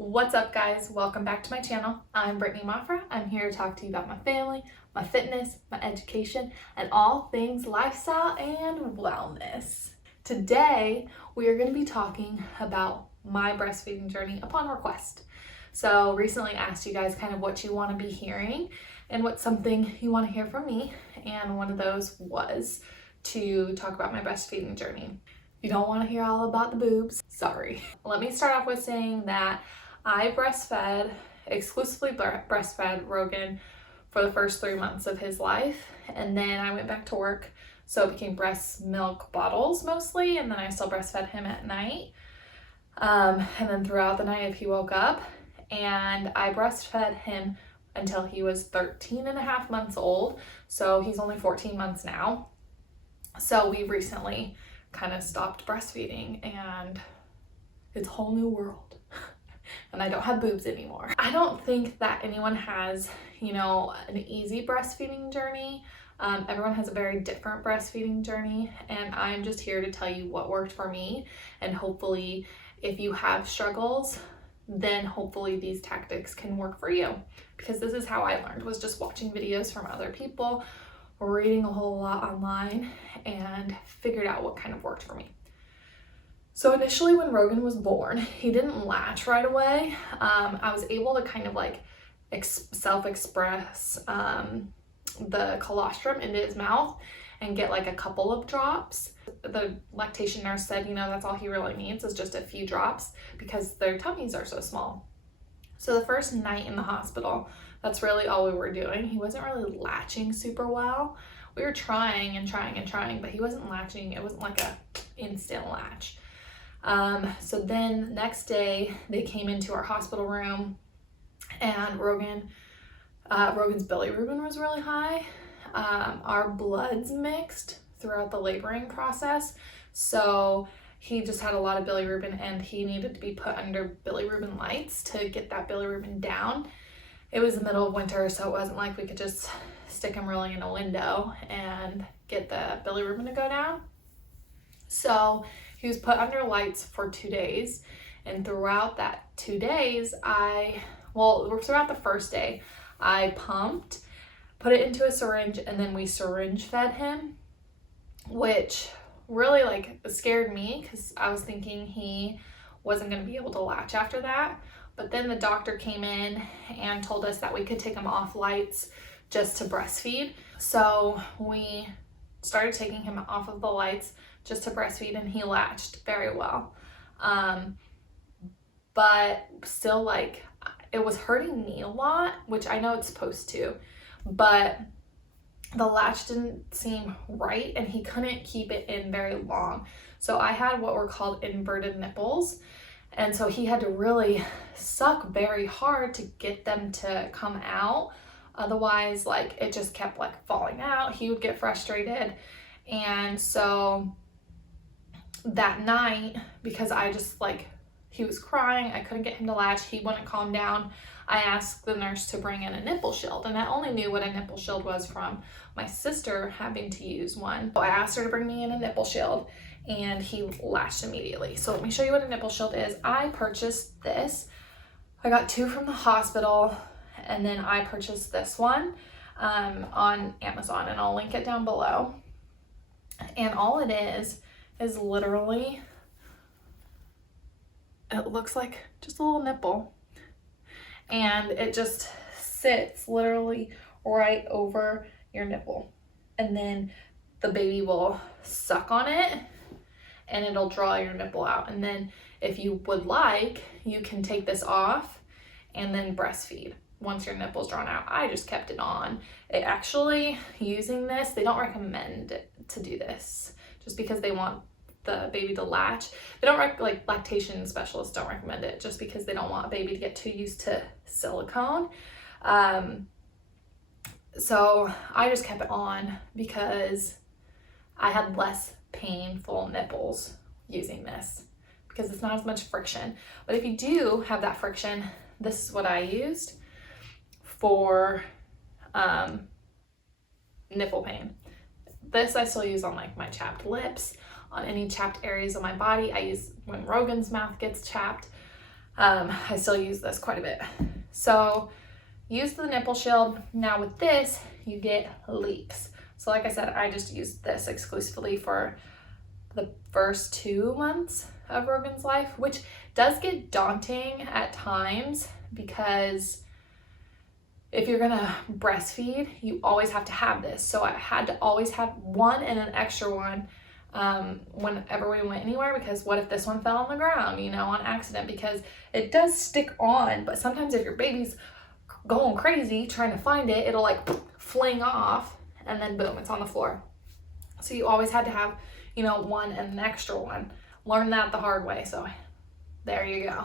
What's up, guys? Welcome back to my channel. I'm Brittany Moffra. I'm here to talk to you about my family, my fitness, my education, and all things lifestyle and wellness. Today, we are going to be talking about my breastfeeding journey upon request. So recently I asked you guys kind of what you want to be hearing and what's something you want to hear from me. And one of those was to talk about my breastfeeding journey. If you don't want to hear all about the boobs, sorry. Let me start off with saying that I exclusively breastfed Rhogan for the first 3 months of his life, and then I went back to work, so it became breast milk bottles mostly, and then I still breastfed him at night, and then throughout the night if he woke up, and I breastfed him until he was 13 and a half months old, so he's only 14 months now. So we recently kind of stopped breastfeeding, and it's a whole new world. And I don't have boobs anymore. I don't think that anyone has, an easy breastfeeding journey. Everyone has a very different breastfeeding journey, and I'm just here to tell you what worked for me. And hopefully, if you have struggles, then hopefully these tactics can work for you. Because this is how I learned, was just watching videos from other people, or reading a whole lot online, and figured out what kind of worked for me. So initially when Rhogan was born, he didn't latch right away. I was able to kind of like self-express the colostrum into his mouth and get like a couple of drops. The lactation nurse said, that's all he really needs is just a few drops because their tummies are so small. So the first night in the hospital, that's really all we were doing. He wasn't really latching super well. We were trying and trying, but he wasn't latching. It wasn't like a instant latch. So then next day they came into our hospital room, and Rhogan's bilirubin was really high. Our bloods mixed throughout the laboring process, so he just had a lot of bilirubin, and he needed to be put under bilirubin lights to get that bilirubin down. It was the middle of winter, so it wasn't like we could just stick him really in a window and get the bilirubin to go down. So he was put under lights for 2 days, and throughout that 2 days, throughout the first day, I pumped, put it into a syringe, and then we syringe fed him, which really scared me because I was thinking he wasn't going to be able to latch after that. But then the doctor came in and told us that we could take him off lights just to breastfeed. So we started taking him off of the lights just to breastfeed, and he latched very well. But still, it was hurting me a lot, which I know it's supposed to, but the latch didn't seem right, and he couldn't keep it in very long. So I had what were called inverted nipples, and so he had to really suck very hard to get them to come out. Otherwise, it just kept falling out. He would get frustrated. And so that night, because I just he was crying, I couldn't get him to latch, he wouldn't calm down, I asked the nurse to bring in a nipple shield, and I only knew what a nipple shield was from my sister having to use one. So I asked her to bring me in a nipple shield, and he latched immediately. So let me show you what a nipple shield is. I purchased this. I got 2 from the hospital, and then I purchased this one on Amazon, and I'll link it down below. And all it is literally, it looks like just a little nipple, and it just sits literally right over your nipple, and then the baby will suck on it and it'll draw your nipple out. And then if you would like, you can take this off and then breastfeed once your nipple's drawn out. I just kept it on. Using this, they don't recommend to do this just because they want the baby to latch. They don't lactation specialists don't recommend it just because they don't want a baby to get too used to silicone. So I just kept it on because I had less painful nipples using this because it's not as much friction. But if you do have that friction, this is what I used for nipple pain. This I still use on my chapped lips, on any chapped areas of my body. I use when Rhogan's mouth gets chapped. I still use this quite a bit. So use the nipple shield. Now with this, you get leaks. So like I said, I just used this exclusively for the first 2 months of Rhogan's life, which does get daunting at times because if you're gonna breastfeed, you always have to have this. So I had to always have one and an extra one whenever we went anywhere, because what if this one fell on the ground, you know, on accident, because it does stick on, but sometimes if your baby's going crazy trying to find it, it'll like fling off and then boom, it's on the floor. So you always had to have, you know, one and an extra one. Learned that the hard way, so there you go.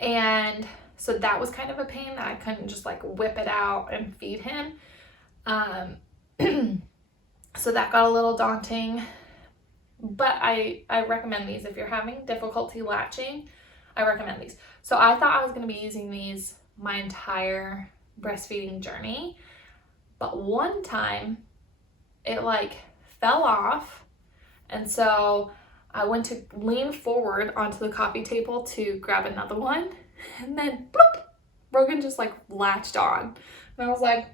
And so that was kind of a pain that I couldn't just like whip it out and feed him. So that got a little daunting, but I recommend these. If you're having difficulty latching, I recommend these. So I thought I was going to be using these my entire breastfeeding journey, but one time it like fell off, and so I went to lean forward onto the coffee table to grab another one, and then bloop, Rhogan just like latched on, and I was like,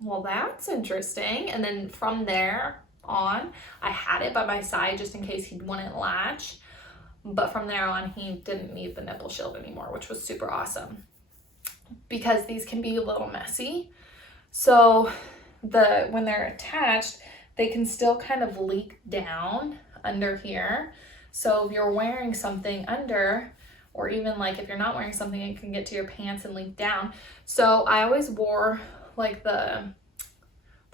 well, that's interesting. And then from there on, I had it by my side just in case he wouldn't latch. But from there on, he didn't need the nipple shield anymore, which was super awesome because these can be a little messy. So when they're attached, they can still kind of leak down under here. So if you're wearing something under, or even like if you're not wearing something, it can get to your pants and leak down. So I always wore like the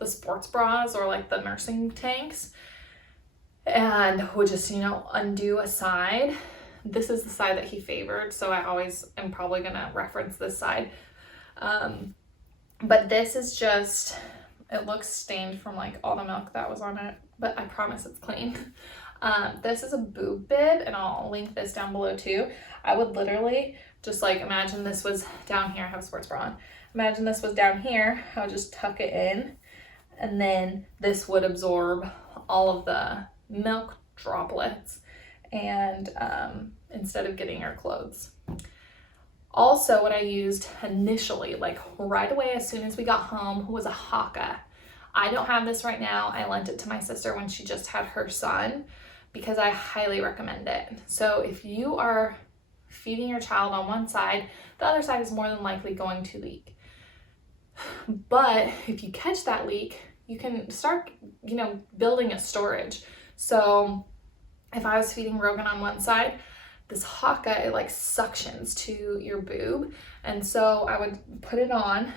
sports bras or like the nursing tanks, and would just, you know, undo a side. This is the side that he favored, so I always am probably gonna reference this side. But this is just, it looks stained from like all the milk that was on it, but I promise it's clean. This is a boob bib, and I'll link this down below too. I would literally just like imagine this was down here. I have a sports bra on. Imagine this was down here. I would just tuck it in, and then this would absorb all of the milk droplets, and instead of getting our clothes. Also, what I used initially, like right away as soon as we got home, was a haka. I don't have this right now. I lent it to my sister when she just had her son because I highly recommend it. So if you are feeding your child on one side, the other side is more than likely going to leak. But if you catch that leak, you can start, you know, building a storage. So if I was feeding Rhogan on one side, this haka, it like suctions to your boob. And so I would put it on,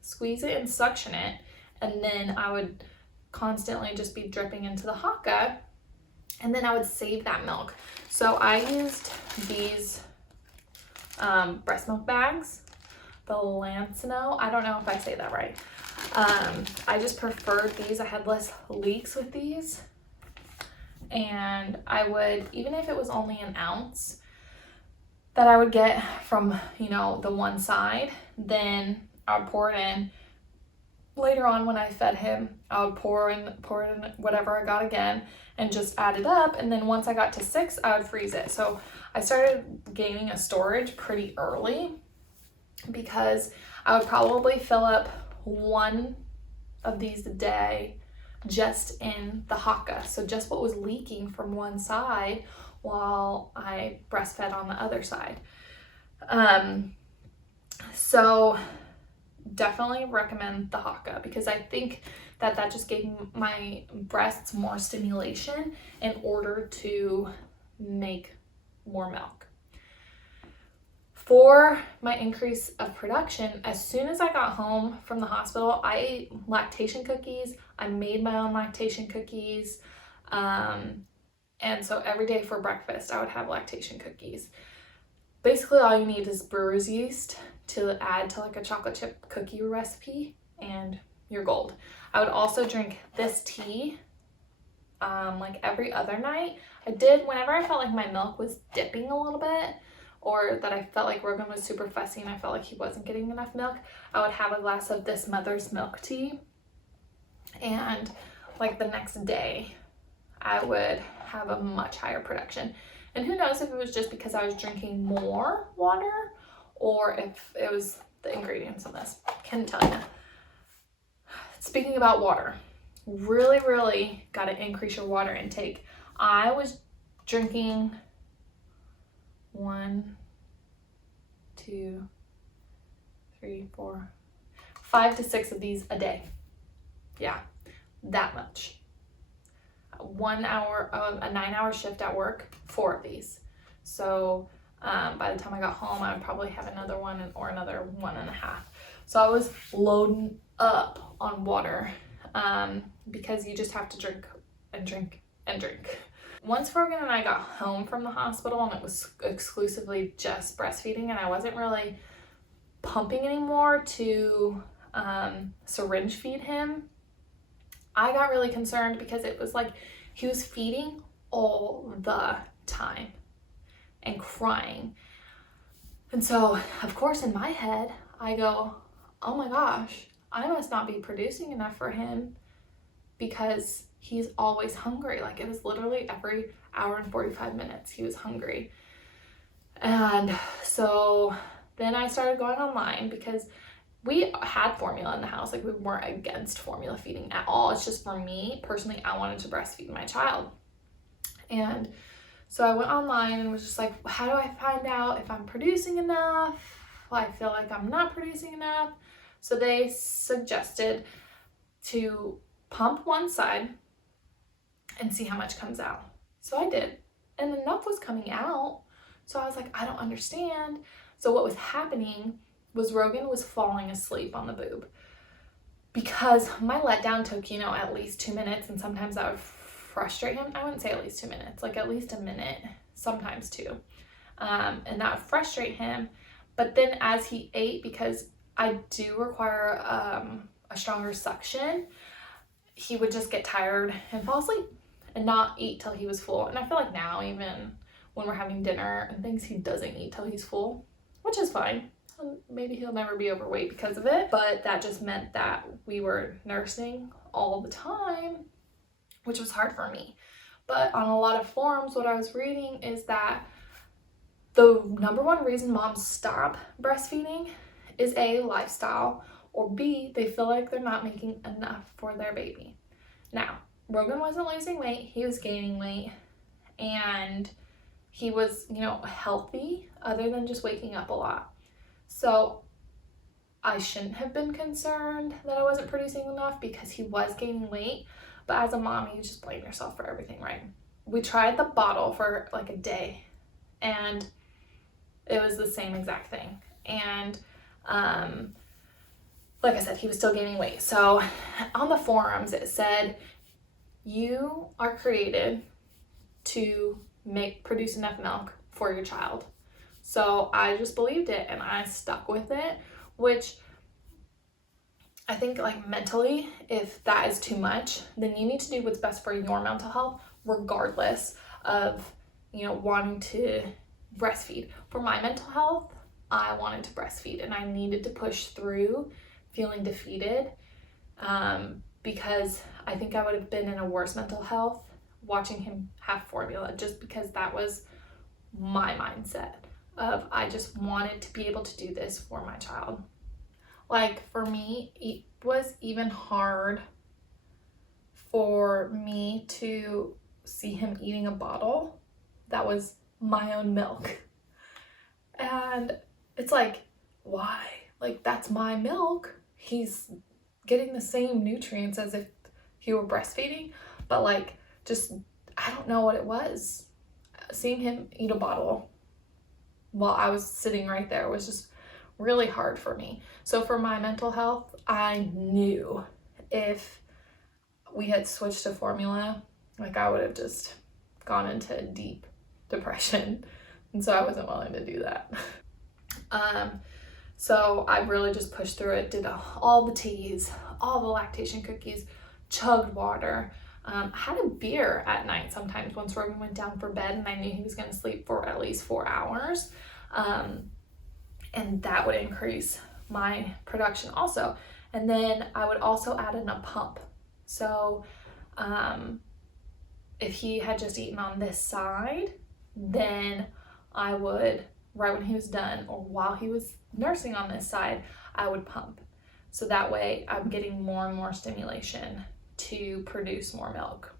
squeeze it and suction it, and then I would constantly just be dripping into the haka, and then I would save that milk. So I used these breast milk bags, the Lancino. I don't know if I say that right. I just preferred these. I had less leaks with these. And I would, even if it was only an ounce that I would get from, you know, the one side, then I would pour it in. Later on when I fed him, I would pour in whatever I got again and just add it up. And then once I got to 6, I would freeze it. So I started gaining a storage pretty early because I would probably fill up one of these a day just in the haka. So just what was leaking from one side while I breastfed on the other side. So definitely recommend the haka because I think that just gave my breasts more stimulation in order to make more milk. For my increase of production, as soon as I got home from the hospital, I ate lactation cookies. I made my own lactation cookies. And so every day for breakfast, I would have lactation cookies. Basically, all you need is brewer's yeast to add to like a chocolate chip cookie recipe, and you're gold. I would also drink this tea like every other night. I did whenever I felt like my milk was dipping a little bit, or that I felt like Rhogan was super fussy and I felt like he wasn't getting enough milk, I would have a glass of this mother's milk tea, and like the next day I would have a much higher production. And who knows if it was just because I was drinking more water or if it was the ingredients in this. Can't tell you. Speaking about water, really got to increase your water intake. I was drinking 1, 2, 3, 4, 5 to 6 of these a day. Yeah, that much. 1 hour, a 9-hour shift at work, 4 of these. So by the time I got home, I would probably have another one or another 1.5. So I was loading up on water because you just have to drink and drink and drink. Once Rhogan and I got home from the hospital and it was exclusively just breastfeeding and I wasn't really pumping anymore to syringe feed him, I got really concerned because it was like he was feeding all the time and crying. And so, of course, in my head, I go, oh my gosh, I must not be producing enough for him because he's always hungry. Like it was literally every hour and 45 minutes he was hungry. And so then I started going online because we had formula in the house. Like we weren't against formula feeding at all. It's just for me personally, I wanted to breastfeed my child. And so I went online and was just like, how do I find out if I'm producing enough? Well, I feel like I'm not producing enough. So they suggested to pump one side and see how much comes out. So I did, and enough was coming out. So I was like, I don't understand. So what was happening was Rhogan was falling asleep on the boob because my letdown took, at least 2 minutes, and sometimes that would frustrate him. I wouldn't say at least 2 minutes, like at least a minute, sometimes 2. And that would frustrate him. But then as he ate, because I do require a stronger suction, he would just get tired and fall asleep and not eat till he was full. And I feel like now, even when we're having dinner and things, he doesn't eat till he's full, which is fine. Maybe he'll never be overweight because of it, but that just meant that we were nursing all the time, which was hard for me. But on a lot of forums, what I was reading is that the number one reason moms stop breastfeeding is A, lifestyle, or B, they feel like they're not making enough for their baby. Now, Rhogan wasn't losing weight, he was gaining weight, and he was, healthy other than just waking up a lot. So I shouldn't have been concerned that I wasn't producing enough because he was gaining weight. But as a mom, you just blame yourself for everything, right? We tried the bottle for like a day and it was the same exact thing. And like I said, he was still gaining weight. So on the forums, it said, you are created to produce enough milk for your child. So I just believed it and I stuck with it, which I think like mentally, if that is too much, then you need to do what's best for your mental health, regardless of, wanting to breastfeed. For my mental health, I wanted to breastfeed and I needed to push through feeling defeated because I think I would have been in a worse mental health watching him have formula, just because that was my mindset of I just wanted to be able to do this for my child. Like for me, it was even hard for me to see him eating a bottle that was my own milk. And it's like, why? Like that's my milk. He's getting the same nutrients as if he were breastfeeding, but like just, I don't know what it was. Seeing him eat a bottle while I was sitting right there was just really hard for me. So for my mental health, I knew if we had switched to formula, like I would have just gone into deep depression. And so I wasn't willing to do that. So I really just pushed through it, did all the teas, all the lactation cookies, chugged water. I had a beer at night sometimes once Rhogan went down for bed and I knew he was going to sleep for at least 4 hours. And that would increase my production also. And then I would also add in a pump. So if he had just eaten on this side, then I would, right when he was done or while he was nursing on this side, I would pump. So that way I'm getting more and more stimulation to produce more milk.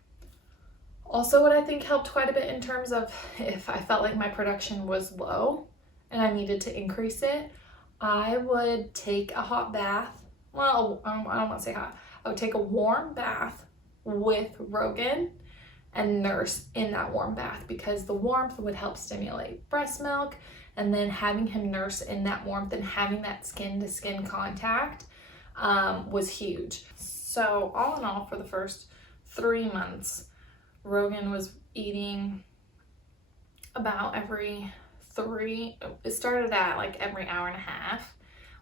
Also, what I think helped quite a bit in terms of if I felt like my production was low and I needed to increase it, I would take a hot bath. Well, I don't want to say hot. I would take a warm bath with Rhogan and nurse in that warm bath, because the warmth would help stimulate breast milk, and then having him nurse in that warmth and having that skin to skin contact was huge. So all in all, for the first 3 months, Rhogan was eating about every it started at like every hour and a half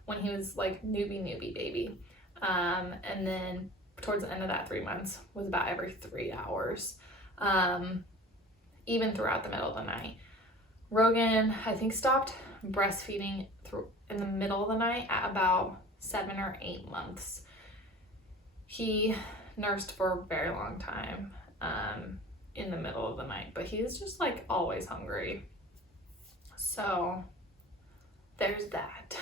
when he was like newbie baby. And then towards the end of that 3 months was about every 3 hours, even throughout the middle of the night. Rhogan, I think, stopped breastfeeding in the middle of the night at about 7 or 8 months. He nursed for a very long time in the middle of the night, but he was just like always hungry. So there's that.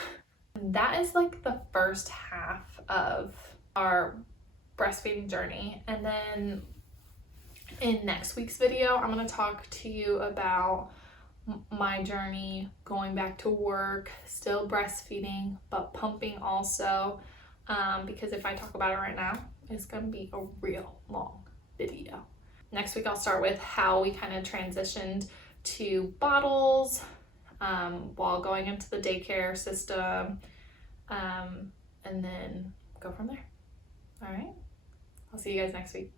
That is like the first half of our breastfeeding journey. And then in next week's video, I'm going to talk to you about my journey going back to work, still breastfeeding, but pumping also, because if I talk about it right now, it's going to be a real long video. Next week, I'll start with how we kind of transitioned to bottles while going into the daycare system, and then go from there. All right, I'll see you guys next week.